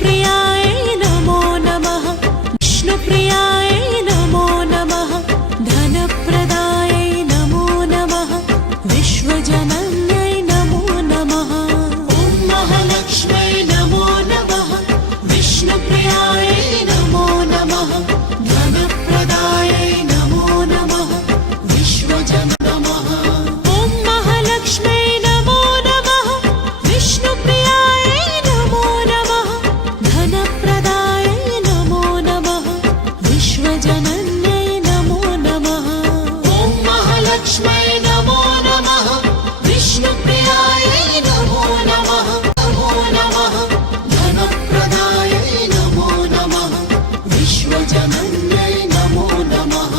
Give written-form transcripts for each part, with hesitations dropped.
विष्णुप्रियाय नमो नमः विष्णुप्रियाय नमो नमः धनप्रदाय नमो नमः विश्वजनन्यै नमो नमः ॐ महालक्ष्मै नमो नमः विष्णुप्रियाय नमो नमः धनप्रदाय नमो नमः विश्वजन नमः ॐ महालक्ष्मै नमो नमः विष्णुप्रियाय नमो नमः धनप्रदाय नमो नमः विश्वजनन्यै नमो नमः ॐ महालक्ष्मै नमो नमः विष्णुप्रियाय नमो नमः धनप्रदाय नमो नमः विश्वजनन्यै नमो नमः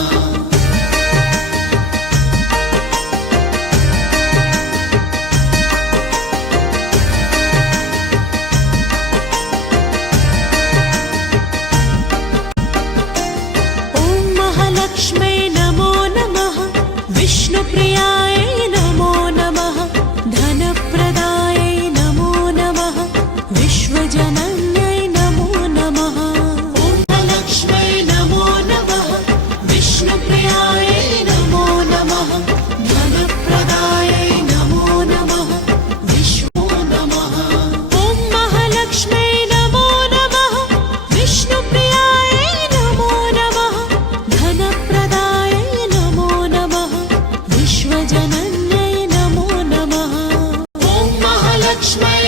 महालक्ष्मै नमो नमः विष्णुप्रियाय नमो नमः धनप्रदाय नमो नमः विश्वजनन्यै नमो नमः ॐ महालक्ष्मै नमो नमः विष्णुप्रियाय नमो नमः धनप्रदाय नमो नमः विश्वो नमः ॐ महालक्ष्मै नमो नमः विष्णुप्रियाय नमो नमः धनप्रदाय नमो नमः विश्वजनन्यै नमो नमः ॐ महालक्ष्मै